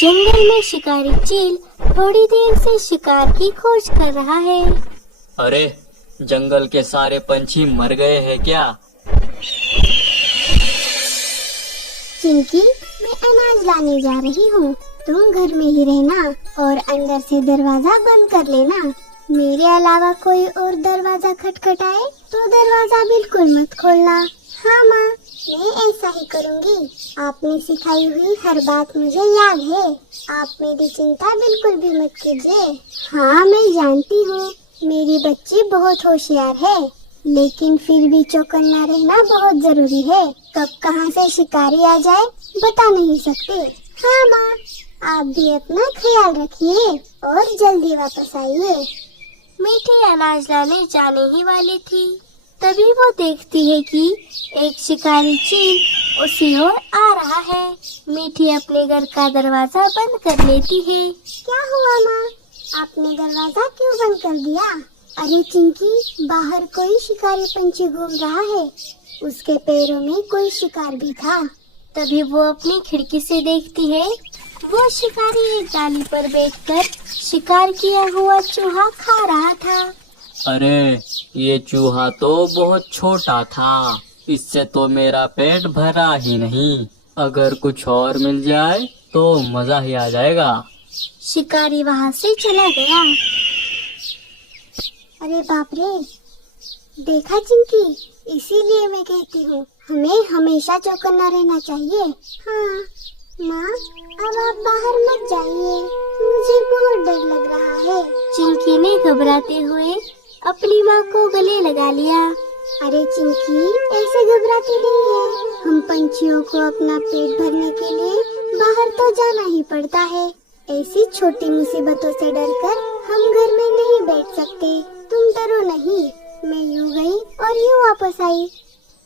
जंगल में शिकारी चील थोड़ी देर से शिकार की खोज कर रहा है। अरे, जंगल के सारे पंछी मर गए हैं क्या? चिंकी, मैं अनाज लाने जा रही हूँ। तुम घर में ही रहना और अंदर से दरवाजा बंद कर लेना। मेरे अलावा कोई और दरवाजा खटखटाए तो दरवाजा बिल्कुल मत खोलना। हाँ माँ, मैं ऐसा ही करूँगी। आपने सिखाई हुई हर बात मुझे याद है। आप मेरी चिंता बिल्कुल भी मत कीजिए। हाँ, मैं जानती हूँ मेरी बच्ची बहुत होशियार है, लेकिन फिर भी चौकन्ना रहना बहुत जरूरी है। कब कहाँ से शिकारी आ जाए बता नहीं सकते। हाँ माँ, आप भी अपना ख्याल रखिए और जल्दी वापस आइए। मीठी अनाज लाने जाने ही वाली थी, तभी वो देखती है कि एक शिकारी चील उसी ओर आ रहा है। मीठी अपने घर का दरवाजा बंद कर लेती है। क्या हुआ माँ, आपने दरवाजा क्यों बंद कर दिया? अरे चिंकी, बाहर कोई शिकारी पंछी घूम रहा है। उसके पैरों में कोई शिकार भी था। तभी वो अपनी खिड़की से देखती है, वो शिकारी एक डाली पर बैठकर शिकार किया हुआ चूहा खा रहा था। अरे, ये चूहा तो बहुत छोटा था, इससे तो मेरा पेट भरा ही नहीं। अगर कुछ और मिल जाए तो मजा ही आ जाएगा। शिकारी वहाँ से चला गया। अरे बाप रे, देखा चिंकी, इसीलिए मैं कहती हूँ हमें हमेशा चौकन्ना रहना चाहिए। हाँ माँ, अब आप बाहर मत जाइए, मुझे बहुत डर लग रहा है। चिंकी ने घबराते हुए अपनी माँ को गले लगा लिया। अरे चिंकी, ऐसे घबराती नहीं है। हम पंछियों को अपना पेट भरने के लिए बाहर तो जाना ही पड़ता है। ऐसी छोटी मुसीबतों से डरकर हम घर में नहीं बैठ सकते। तुम डरो नहीं, मैं यूँ गई और यूँ वापस आई।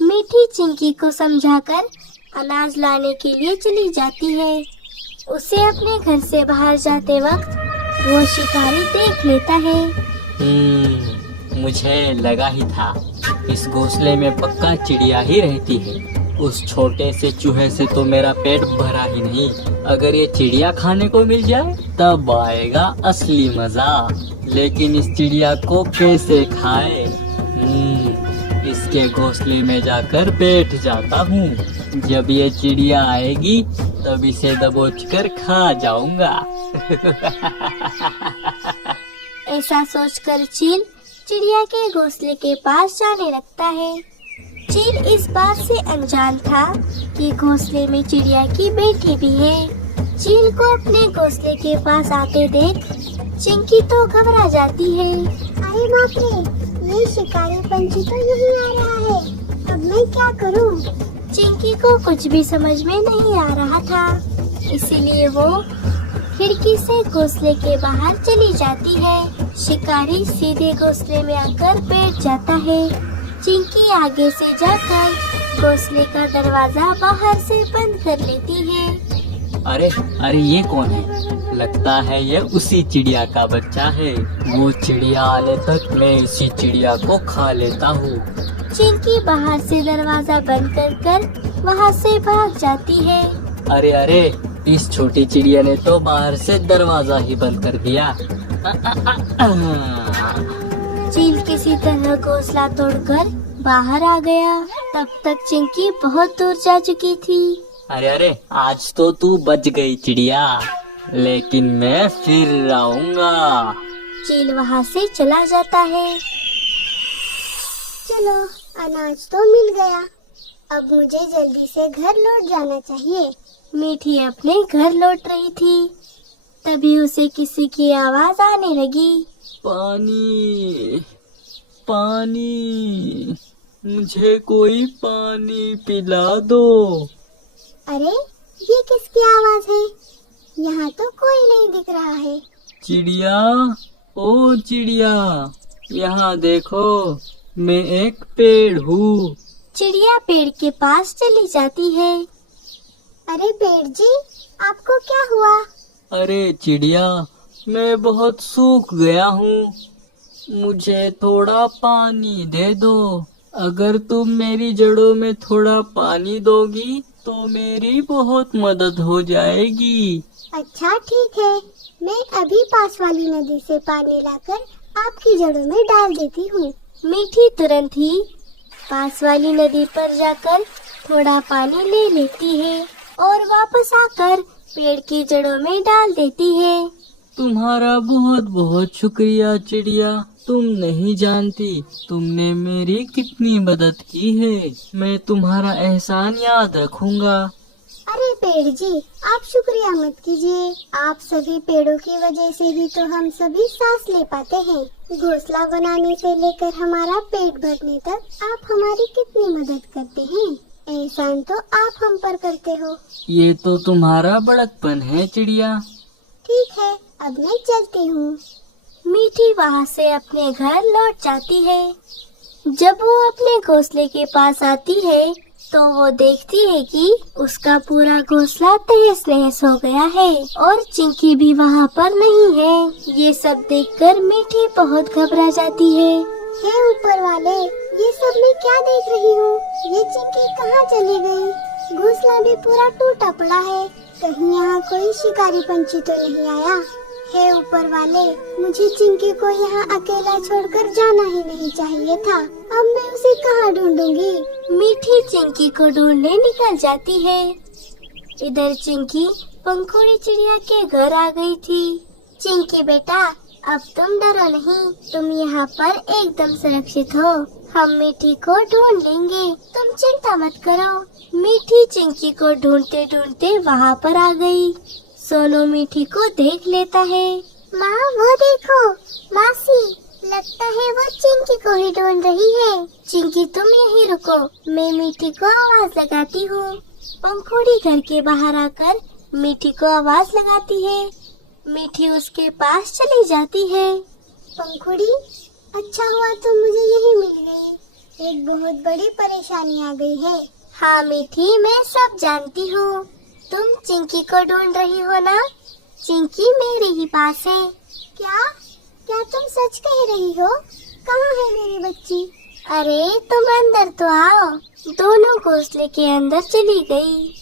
मीठी चिंकी को समझाकर अनाज लाने के लिए चली जाती है। उसे अपने घर से बाहर जाते वक्त वो शिकारी देख लेता है। मुझे लगा ही था, इस घोंसले में पक्का चिड़िया ही रहती है। उस छोटे से चूहे से तो मेरा पेट भरा ही नहीं। अगर ये चिड़िया खाने को मिल जाए तब आएगा असली मजा। लेकिन इस चिड़िया को कैसे खाए? इसके घोंसले में जाकर बैठ जाता हूँ। जब ये चिड़िया आएगी तब इसे दबोच कर खा जाऊंगा। ऐसा सोचकर चील चिड़िया के घोंसले के पास जाने लगता है। चील इस बात से अनजान था कि घोंसले में चिड़िया की बेटी भी है। चील को अपने घोंसले के पास आते देख चिंकी तो घबरा जाती है। अरे बाप रे, ये शिकारी पंछी तो यहीं आ रहा है। अब मैं क्या करूं? चिंकी को कुछ भी समझ में नहीं आ रहा था, इसीलिए वो खिड़की से घोंसले के बाहर चली जाती है। शिकारी सीधे घोंसले में आकर बैठ जाता है। चिंकी आगे से जाकर घोंसले का दरवाजा बाहर से बंद कर लेती है। अरे अरे, ये कौन है? लगता है ये उसी चिड़िया का बच्चा है। वो चिड़िया आने तक मैं इसी चिड़िया को खा लेता हूँ। चिंकी बाहर से दरवाजा बंद कर वहाँ से भाग जाती है। अरे अरे, इस छोटी चिड़िया ने तो बाहर से दरवाजा ही बंद कर दिया। चील किसी तरह घोंसला तोड़कर बाहर आ गया। तब तक चिंकी बहुत दूर जा चुकी थी। अरे अरे, आज तो तू बच गई चिड़िया, लेकिन मैं फिर आऊंगा। चील वहाँ से चला जाता है। चलो, अनाज तो मिल गया, अब मुझे जल्दी से घर लौट जाना चाहिए। मीठी अपने घर लौट रही थी, तभी उसे किसी की आवाज आने लगी। पानी, पानी, मुझे कोई पानी पिला दो। अरे, ये किसकी आवाज है? यहाँ तो कोई नहीं दिख रहा है। चिड़िया, ओ चिड़िया, यहाँ देखो, मैं एक पेड़ हूँ। चिड़िया पेड़ के पास चली जाती है। अरे पेड़ जी, आपको क्या हुआ? अरे चिड़िया, मैं बहुत सूख गया हूँ, मुझे थोड़ा पानी दे दो। अगर तुम मेरी जड़ों में थोड़ा पानी दोगी तो मेरी बहुत मदद हो जाएगी। अच्छा ठीक है, मैं अभी पास वाली नदी से पानी लाकर आपकी जड़ों में डाल देती हूँ। मीठी तुरंत ही पास वाली नदी पर जाकर थोड़ा पानी ले लेती है और वापस आकर पेड़ की जड़ों में डाल देती है। तुम्हारा बहुत बहुत शुक्रिया चिड़िया, तुम नहीं जानती तुमने मेरी कितनी मदद की है। मैं तुम्हारा एहसान याद रखूंगा। अरे पेड़ जी, आप शुक्रिया मत कीजिए। आप सभी पेड़ों की वजह से ही तो हम सभी सांस ले पाते हैं। घोंसला बनाने से लेकर हमारा पेट भरने तक आप हमारी कितनी मदद करते हैं। एहसान तो आप हम पर करते हो। ये तो तुम्हारा बड़कपन है चिड़िया। ठीक है, अब मैं चलती हूँ। मीठी वहाँ से अपने घर लौट जाती है। जब वो अपने घोंसले के पास आती है तो वो देखती है कि उसका पूरा घोंसला तहस नहस हो गया है और चिंकी भी वहाँ पर नहीं है। ये सब देखकर मीठी बहुत घबरा जाती है। हे ऊपर वाले, ये सब मैं क्या देख रही हूँ? ये चिंकी कहाँ चली गई? घोंसला भी पूरा टूटा पड़ा है। कहीं यहाँ कोई शिकारी पंछी तो नहीं आया? हे ऊपर वाले, मुझे चिंकी को यहाँ अकेला छोड़कर जाना ही नहीं चाहिए था। अब मैं उसे कहाँ ढूंढूंगी? मीठी चिंकी को ढूंढने निकल जाती है। इधर चिंकी पंखुड़ी चिड़िया के घर आ गई थी। चिंकी बेटा, अब तुम डरो नहीं, तुम यहाँ पर एकदम सुरक्षित हो। हम मीठी को ढूंढ लेंगे, तुम चिंता मत करो। मीठी चिंकी को ढूंढते ढूंढते वहाँ पर आ गई। सोनू मीठी को देख लेता है। माँ वो देखो, मासी, लगता है वो चिंकी को ही ढूंढ रही है। चिंकी तुम यहीं रुको, मैं मीठी को आवाज लगाती हूँ। पंखुड़ी घर के बाहर आकर मीठी को आवाज लगाती है। मीठी उसके पास चली जाती है। पंखुड़ी, अच्छा हुआ तुम मुझे यहीं मिल गई। एक बहुत बड़ी परेशानी आ गई है। हाँ मीठी, मैं सब जानती हूँ। तुम चिंकी को ढूंढ रही हो ना? चिंकी मेरे ही पास है। क्या क्या तुम सच कह रही हो? कहाँ है मेरी बच्ची? अरे तुम अंदर तो आओ। दोनों घोंसले के अंदर चली गई।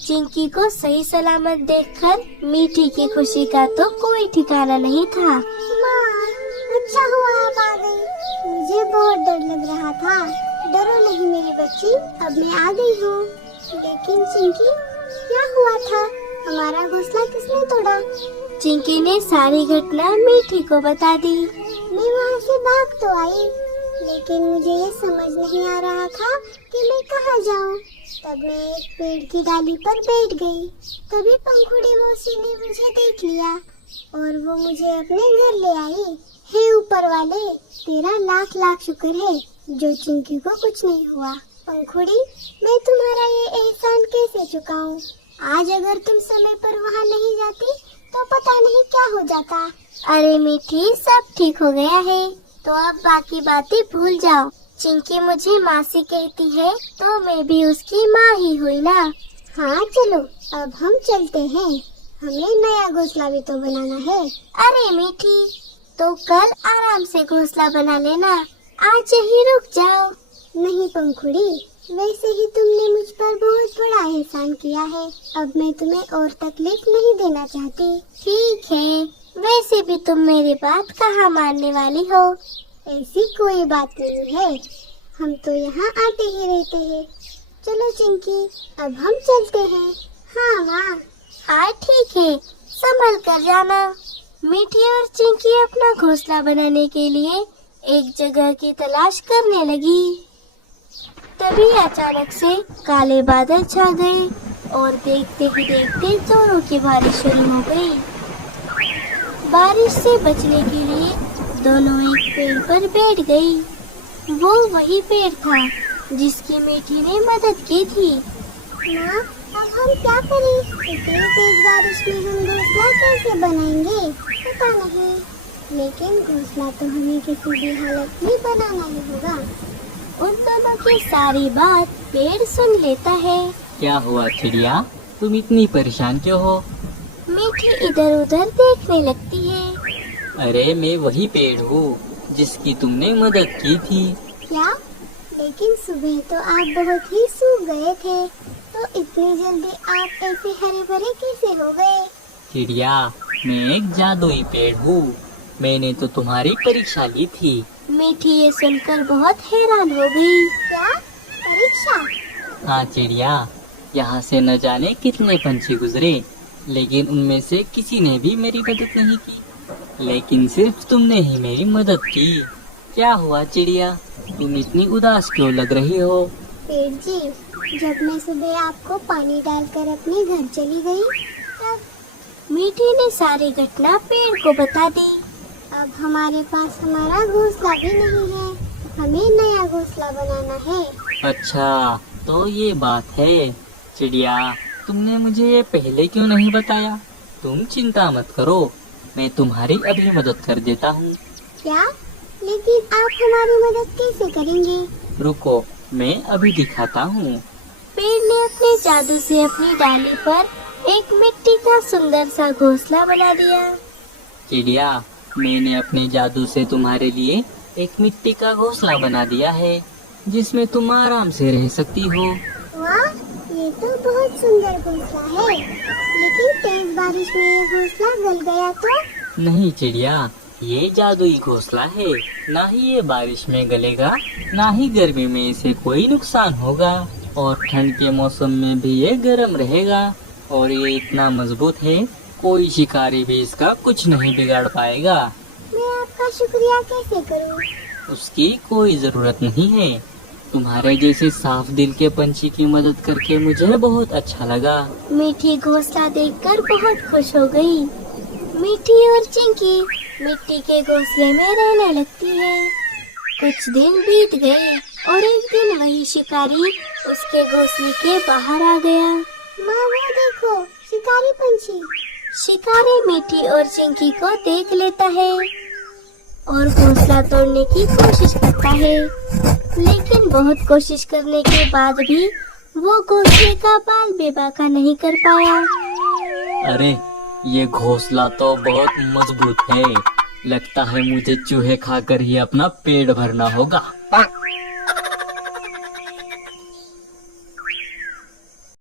चिंकी को सही सलामत देखकर मीठी की खुशी का तो कोई ठिकाना नहीं था। माँ, अच्छा हुआ आप आ गई। मुझे बहुत डर लग रहा था। डरो नहीं मेरी बच्ची, अब मैं आ गई हूँ। लेकिन चिंकी, क्या हुआ था? हमारा घोंसला किसने तोड़ा? चिंकी ने सारी घटना मीठी को बता दी। मैं वहाँ से भाग तो आई, लेकिन मुझे ये समझ नहीं आ रहा था कि मैं कहाँ जाऊँ। तब मैं एक पेड़ की डाली पर बैठ गई। तभी पंखुड़ी मौसी ने मुझे देख लिया और वो मुझे अपने घर ले आई। हे ऊपर वाले, तेरा लाख लाख शुक्र है जो चिंकी को कुछ नहीं हुआ। पंखुड़ी, मैं तुम्हारा ये एहसान कैसे चुकाऊं? आज अगर तुम समय पर वहाँ नहीं जाती तो पता नहीं क्या हो जाता। अरे मीठी, सब ठीक हो गया है, तो अब बाकी बातें भूल जाओ। चिंकी मुझे मासी कहती है तो मैं भी उसकी माँ ही हुई ना। हाँ चलो, अब हम चलते हैं। हमें नया घोंसला भी तो बनाना है। अरे मीठी, तो कल आराम से घोंसला बना लेना, आज ही रुक जाओ। नहीं पंखुड़ी, वैसे ही तुमने मुझ पर बहुत बड़ा एहसान किया है। अब मैं तुम्हें और तकलीफ नहीं देना चाहती। ठीक है, वैसे भी तुम मेरी बात कहाँ मानने वाली हो। ऐसी कोई बात नहीं है, हम तो यहाँ आते ही रहते हैं। चलो चिंकी, अब हम चलते हैं। हाँ माँ। हाँ ठीक है, संभल कर जाना। मीठी और चिंकी अपना घोंसला बनाने के लिए एक जगह की तलाश करने लगी। तभी अचानक से काले बादल छा गए और देखते ही देखते जोरों की बारिश शुरू हो गई। बारिश से बचने के लिए दोनों एक पेड़ पर बैठ गई। वो वही पेड़ था जिसकी मीठी ने मदद की थी। माँ, अब हम क्या करें? इतनी तेज बारिश में हम घोंसला कैसे बनाएंगे? पता नहीं, लेकिन घोंसला तो हमें किसी भी हालत में बनाना ही होगा। उन दोनों की सारी बात पेड़ सुन लेता है। क्या हुआ चिड़िया, तुम इतनी परेशान क्यों हो? मीठी इधर उधर देखने लगती है। अरे मैं वही पेड़ हूँ जिसकी तुमने मदद की थी। क्या? लेकिन सुबह तो आप बहुत ही सूख गए थे। तो इतनी जल्दी आप ऐसे हरे भरे कैसे हो गए? चिड़िया, मैं एक जादुई पेड़ हूँ। मैंने तो तुम्हारी परीक्षा ली थी। मीठी ये सुनकर बहुत हैरान हो गई। क्या परीक्षा? हाँ चिड़िया, यहाँ से न जाने कितने पंछी गुजरे, लेकिन उनमें से किसी ने भी मेरी मदद नहीं की। लेकिन सिर्फ तुमने ही मेरी मदद की। क्या हुआ चिड़िया, तुम इतनी उदास क्यों लग रही हो? पेड़ जी, जब मैं सुबह आपको पानी डालकर अपने घर चली गई, तब मीठी ने सारी घटना पेड़ को बता दी। अब हमारे पास हमारा घोंसला भी नहीं है। हमें नया घोंसला बनाना है। अच्छा, तो ये बात है। चिड़िया, तुमने मुझे ये पहले क्यों नहीं बताया? तुम चिंता मत करो, मैं तुम्हारी अभी मदद कर देता हूँ। क्या? लेकिन आप हमारी मदद कैसे करेंगे? रुको, मैं अभी दिखाता हूँ। पेड़ ने अपने जादू से अपनी डाली पर एक मिट्टी का सुंदर सा घोंसला बना दिया। चिड़िया, मैंने अपने जादू से तुम्हारे लिए एक मिट्टी का घोंसला बना दिया है, जिसमें तुम आराम से रह सकती हो। वाह, ये तो बहुत सुंदर घोंसला है। लेकिन तेज बारिश में ये घोंसला गल गया तो? नहीं चिड़िया, ये जादुई घोंसला है। ना ही ये बारिश में गलेगा, ना ही गर्मी में इसे कोई नुकसान होगा, और ठंड के मौसम में भी ये गर्म रहेगा। और ये इतना मजबूत है, कोई शिकारी भी इसका कुछ नहीं बिगाड़ पाएगा। मैं आपका शुक्रिया कैसे करूं? उसकी कोई जरूरत नहीं है। तुम्हारे जैसे साफ दिल के पंछी की मदद करके मुझे बहुत अच्छा लगा। मीठी घोंसला देखकर बहुत खुश हो गई। मीठी और चिंकी मिट्टी के घोंसले में रहने लगती है। कुछ दिन बीत गए और एक दिन वही शिकारी उसके घोंसले के बाहर आ गया। माँ, वो देखो, शिकारी पंछी। शिकारी मीठी और चिंकी को देख लेता है और घोंसला तोड़ने की कोशिश करता है, लेकिन बहुत कोशिश करने के बाद भी वो घोंसले का बाल बेबाका नहीं कर पाया। अरे, ये घोंसला तो बहुत मजबूत है। लगता है मुझे चूहे खाकर ही अपना पेट भरना होगा।